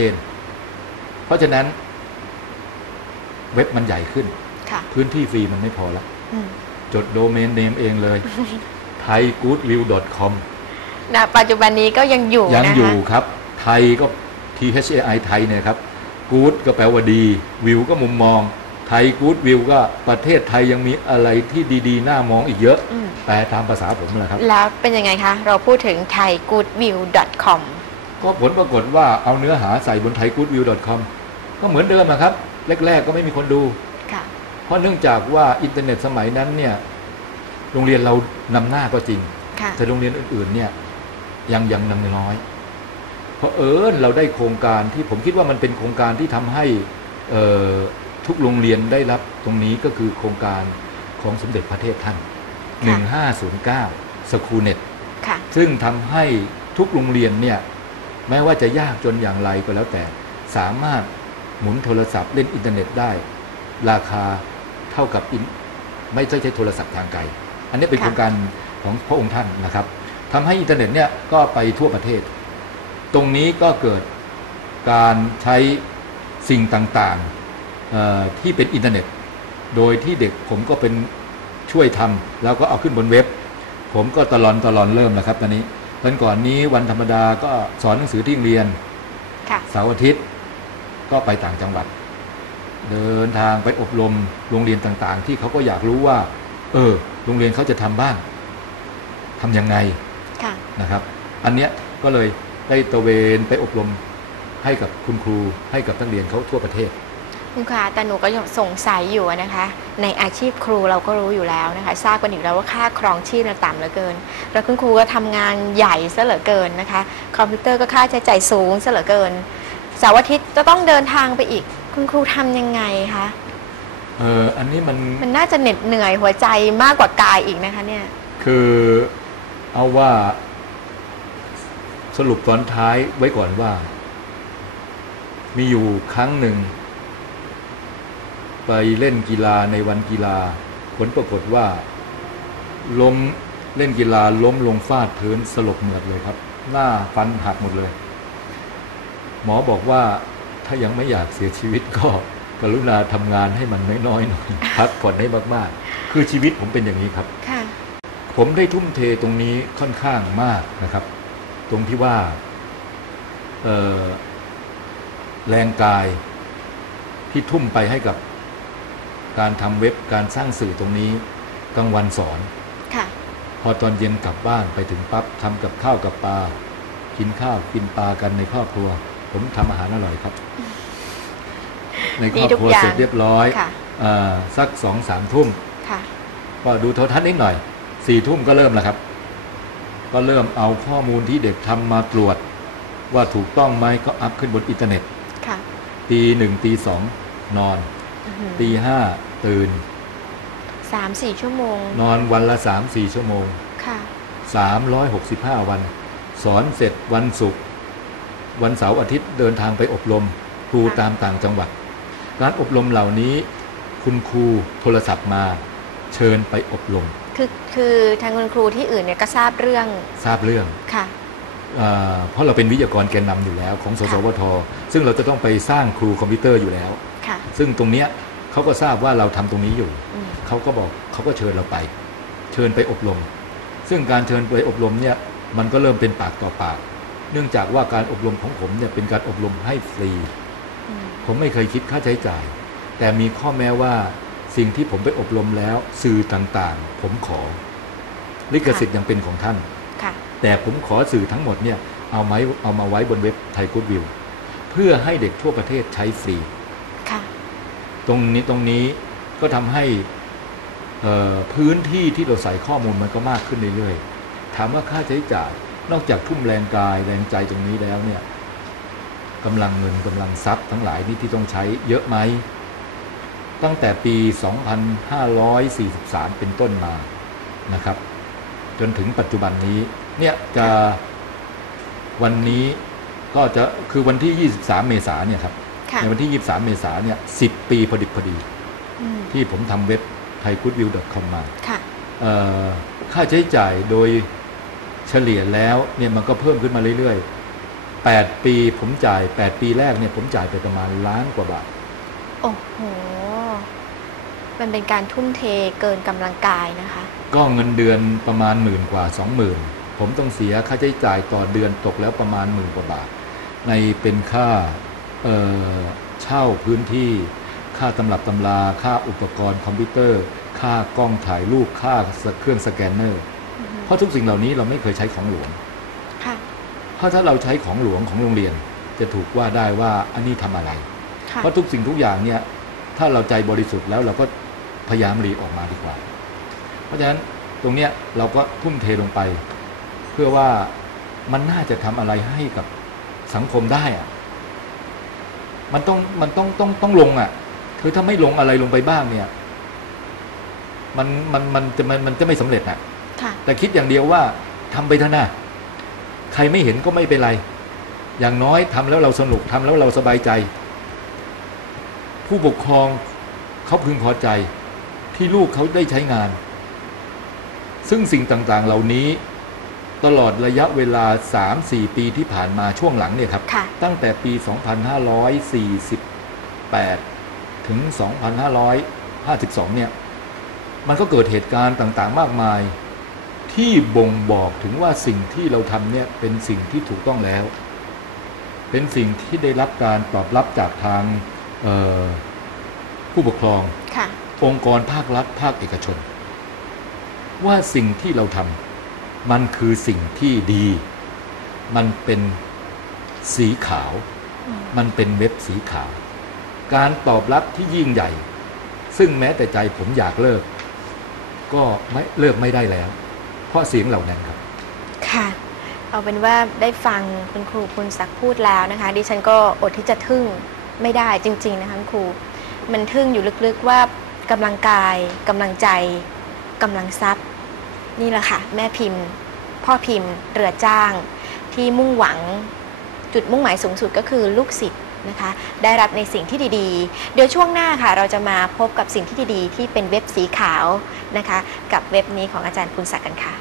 เจน เพราะฉะนั้น เว็บมันใหญ่ขึ้นค่ะพื้นที่ฟรีมันไม่พอแล้วอืมจดโดเมนเนมเองเลย thaigoodwill.com ณปัจจุบันนี้ก็ยังอยู่ยังนะคะอยู่ครับ ไทยก็ T H A I ไทยเนี่ยครับ good ก็แปลว่าดี วิวก็มุมมอง ไทย good view ก็ประเทศไทยยังมีอะไรที่ดีๆ น่ามองอีกเยอะอืมแปลตามภาษาผมแหละครับ แล้วเป็นยังไงคะ เราพูดถึง thaigoodview.com ก็ผลปรากฏว่าเอาเนื้อหาใส่บน thaigoodview.com ก็เหมือนเดิมนะครับ แรก ๆ ก็ไม่มีคนดูค่ะเพราะเนื่องจากว่าอินเทอร์เน็ตสมัยนั้นเนี่ยโรงเรียนเรานำหน้าก็จริงค่ะแต่โรงเรียนอื่นๆเนี่ยยังยังนำน้อย เพราะเอิญเราได้โครงการที่ผมคิดว่ามันเป็นโครงการที่ทำให้เอ่อทุกโรงเรียนได้รับตรงนี้ก็คือโครงการของสมเด็จพระเทพท่าน 1509สคูเน็ตค่ะซึ่งทำให้ทุกโรงเรียนเนี่ย แม้ว่าจะยากจนอย่างไรก็แล้วแต่ สามารถหมุนโทรศัพท์เล่นอินเทอร์เน็ตได้ ราคาเท่ากับอินไม่ใช่ใช้โทรศัพท์ทางไกล อันนี้เป็นโครงการของพระองค์ท่านนะครับทำให้อินเทอร์เน็ตเนี่ยก็ไปทั่วประเทศ ตรงนี้ก็เกิดการใช้สิ่งต่างๆที่เป็นอินเทอร์เน็ต โดยที่เด็กผมก็เป็นช่วยทำแล้วก็เอาขึ้นบนเว็บ ผมก็ตลอนตลอนเริ่มแล้วครับตอนนี้ ตอนก่อนนี้วันธรรมดาก็สอนหนังสือที่โรงเรียนค่ะเสาร์อาทิตย์ก็ไปต่างจังหวัด เดินทางไปอบรมโรงเรียนต่างๆ ที่เขาก็อยากรู้ว่า เออ โรงเรียนเขาจะทำบ้างทำยังไงค่ะนะครับ อันเนี้ยก็เลยได้ตระเวนไปอบรมให้กับคุณครูให้กับนักเรียนเขาทั่วประเทศ คุณคะแต่หนูก็ยังสงสัยอยู่นะคะ ในอาชีพครูเราก็รู้อยู่แล้วนะคะ ทราบกันอยู่แล้วว่าค่าครองชีพเราต่ำเหลือเกิน แล้วคุณครูก็ทำงานใหญ่ซะเหลือเกินนะคะ คอมพิวเตอร์ก็ค่าใช้จ่ายสูงซะเหลือเกินเสาร์อาทิตย์จะต้องเดินทางไปอีก คุณครูทำยังไงคะเอออันนี้มันมันน่าจะเหน็ดเหนื่อยหัวใจมากกว่ากายอีกนะคะ เนี่ย คือเอาว่า สรุปตอนท้ายไว้ก่อนว่า มีอยู่ครั้งหนึ่ง ไปเล่นกีฬาในวันกีฬา ผลปรากฏว่าล้มเล่นกีฬาล้มลงฟาดพื้นสลบเหมือดเลยครับ หน้าฟันหักหมดเลย หมอบอกว่าถ้ายังไม่อยากเสียชีวิตก็กรุณาทำงานให้มันน้อยๆหน่อยพักผ่อนให้มากๆ คือชีวิตผมเป็นอย่างนี้ครับค่ะผมได้ทุ่มเทตรงนี้ค่อนข้างมากนะครับ ตรงที่ว่าเอ่อแรงกายที่ทุ่มไปให้กับ การทำเว็บการสร้างสื่อตรงนี้กลางวันสอนค่ะพอตอนเย็นกลับบ้านไปถึงปั๊บทำกับข้าวกับปลากินข้าวกินปลากันในครอบครัว ผมทำอาหารอร่อยครับ ในครอบครัวดีทุกอย่างเสร็จเรียบร้อยค่ะอ่าสักสองสามทุ่มค่ะก็ดูโทรทัศน์นิดหน่อยสี่ทุ่มก็เริ่มแล้วครับ ก็เริ่มเอาข้อมูลที่เด็กทำมาตรวจ ว่าถูกต้องไหมก็อัพขึ้นบนอินเทอร์เน็ตค่ะตีหนึ่งตีสองนอนอื้อหือ ตีห้าตื่นสามสี่ชั่วโมง นอนวันละสามสี่ชั่วโมงค่ะสามร้อยหกสิบห้าวัน สอนเสร็จวันศุกร์วันเสาร์อาทิตย์เดินทางไปอบรม ครูค่ะตามต่างจังหวัด การอบรมเหล่านี้คุณครูโทรศัพท์มา เชิญไปอบรม คือคือทางคุณครูที่อื่นเนี่ยก็ทราบเรื่องทราบเรื่องค่ะอ่าเพราะเราเป็นวิทยากรแกนนำอยู่แล้วของสสวท ซึ่งเราจะต้องไปสร้างครูคอมพิวเตอร์อยู่แล้วค่ะ ซึ่งตรงเนี้ยเขาก็ทราบว่าเราทำตรงนี้อยู่อืมเขาก็บอกเขาก็เชิญเราไป เชิญไปอบรม ซึ่งการเชิญไปอบรมเนี่ยมันก็เริ่มเป็นปากต่อปาก เนื่องจากว่าการอบรมของผมเนี่ยเป็นการอบรมให้ฟรีอืมผมไม่เคยคิดค่าใช้จ่าย แต่มีข้อแม้ว่าสิ่งที่ผมไปอบรมแล้วสื่อต่างๆ ผมขอ ลิขสิทธิ์ยังเป็นของท่านค่ะแต่ผมขอสื่อทั้งหมดเนี่ยเอาไว้เอามาไว้บนเว็บไทยกูดวิวเพื่อให้เด็กทั่วประเทศใช้ฟรีค่ะ ตรงนี้ตรงนี้ก็ทำให้พื้นที่ที่เราใส่ข้อมูลมันก็มากขึ้นเรื่อยๆ ถามว่าค่าใช้จ่ายนอกจากทุ่มแรงกายแรงใจตรงนี้แล้วเนี่ยกำลังเงินกำลังทรัพย์ทั้งหลายนี่ที่ต้องใช้เยอะไหม ตั้งแต่ปี 2543 เป็นต้นมานะครับ จนถึงปัจจุบันนี้เนี่ยจะวันนี้ก็จะคือวันที่ 23 เมษาเนี่ยครับ ในวันที่ 23 เมษายนเนี่ย10 ปีพอดิบพอดีอืมที่ผมทำเว็บ thaigoodview.com มาค่ะเอ่อค่าใช้จ่ายโดยเฉลี่ยแล้วเนี่ยมันก็เพิ่มขึ้นมาเรื่อยๆ 8 ปีผมจ่าย 8 ปีแรกเนี่ยผมจ่ายไปประมาณล้านกว่าบาท โอ้โห มันเป็นการทุ่มเทเกินกำลังกายนะคะ ก็เงินเดือนประมาณหมื่นกว่า 20,000 ผมต้องเสียค่าใช้จ่ายต่อเดือนตกแล้วประมาณหมื่นกว่าบาท ในเป็นค่า เอ่อเช่าพื้นที่ ค่าตำรับตำรา ค่าอุปกรณ์คอมพิวเตอร์ ค่ากล้องถ่ายรูป ค่าเครื่องสแกนเนอร์ เพราะทุกสิ่งเหล่านี้เราไม่เคยใช้ของหลวงค่ะเพราะถ้าเราใช้ของหลวงของโรงเรียน จะถูกว่าได้ว่าอันนี้ทำอะไรค่ะเพราะทุกสิ่งทุกอย่างเนี่ยถ้าเราใจบริสุทธิ์แล้วเราก็พยายามหลีกออกมาดีกว่า เพราะฉะนั้นตรงเนี้ยเราก็ทุ่มเทลงไป เพื่อว่ามันน่าจะทำอะไรให้กับสังคมได้อะ มันต้องมันต้องต้องต้องลงอะ่ะ คือถ้าไม่ลงอะไรลงไปบ้างเนี่ย มันมันมันจะมันมันจะไม่สำเร็จอะค่ะแต่คิดอย่างเดียวว่าทำไปเถอะนะใครไม่เห็นก็ไม่เป็นไร อย่างน้อยทำแล้วเราสนุกทำแล้วเราสบายใจ ผู้ปกครองเขาพึงพอใจที่ลูกเขาได้ใช้งาน ซึ่งสิ่งต่างๆ เหล่านี้ ตลอดระยะเวลา 3-4 ปีที่ผ่านมาช่วงหลังเนี่ยครับ ค่ะตั้งแต่ปี 2548 ถึง 2552 เนี่ย มันก็เกิดเหตุการณ์ต่างๆ มากมาย ที่บ่งบอกถึงว่าสิ่งที่เราทำเนี่ยเป็นสิ่งที่ถูกต้องแล้ว เป็นสิ่งที่ได้รับการตอบรับจากทางเอ่อผู้ปกครอง ค่ะ องค์กรภาครัฐภาคเอกชน ว่าสิ่งที่เราทำ มันคือสิ่งที่ดี มันเป็นสีขาว มันเป็นเว็บสีขาว การตอบรับที่ยิ่งใหญ่ ซึ่งแม้แต่ใจผมอยากเลิก ก็ไม่เลิกไม่ได้แล้ว เพราะเสียงเหล่านั้นครับ ค่ะ เอาเป็นว่าได้ฟังคุณครูคุณศักดิ์พูดแล้วนะคะ ดิฉันก็อดที่จะทึ่งไม่ได้จริง ๆ นะคะคุณครู มันทึ่งอยู่ลึกๆว่ากำลังกายกำลังใจกำลังทรัพย์ นี่แหละค่ะ แม่พิมพ์ พ่อพิมพ์ เรือจ้าง ที่มุ่งหวังจุดมุ่งหมายสูงสุดก็คือลูกศิษย์นะคะ ได้รับในสิ่งที่ดีๆ เดี๋ยวช่วงหน้าค่ะ เราจะมาพบกับสิ่งที่ดีๆ ที่เป็นเว็บสีขาวนะคะ กับเว็บนี้ของอาจารย์คุณศักดิ์กันค่ะ